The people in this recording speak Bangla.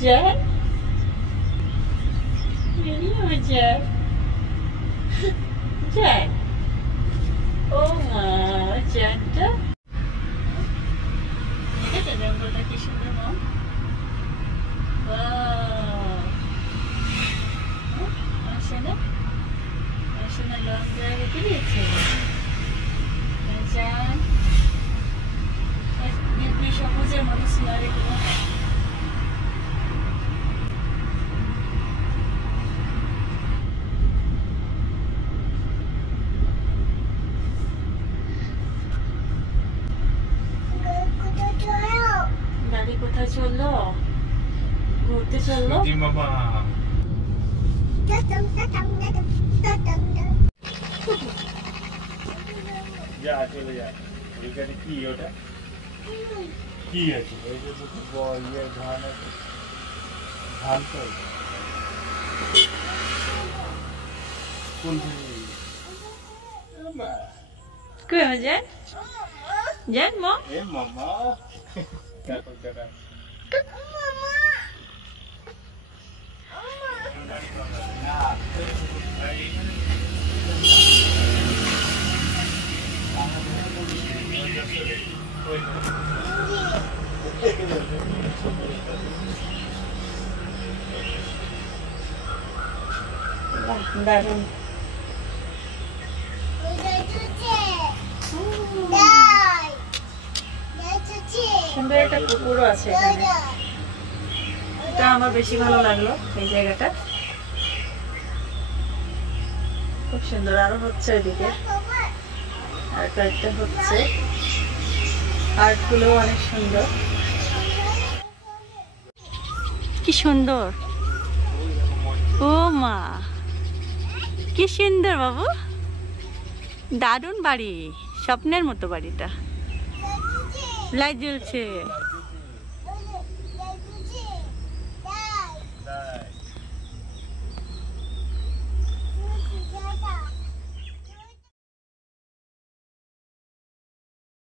Jan? Ini apa Jan? Jan? Oh ma, Jan dah. Ini kan janggut lagi sudah mau. Wow. Asyana? Asyana long drive itu dia cakap. Jan? Ini সবুজে মতো সিনারি গুলো দাদি কোথায় চললো ঘুরতে চললো বাবা যা চলে যা এখানে কি ওটা কি আছে এই যে তো ইয়ে ধান আছে ধান তো কোন মা কই Jan? Jan mau? মামা দেখো দেখো দারুণ সুন্দর একটা পুকুরও আছে এখানে এটা আমার বেশি ভালো লাগলো এই জায়গাটা খুব সুন্দর আরো হচ্ছে ওইদিকে আর কয়েকটা হচ্ছে আর্টগুলো অনেক সুন্দর কি সুন্দর ও মা কি সুন্দর বাবু দারুণ বাড়ি স্বপ্নের মতো বাড়িটা লাইট জ্বলছে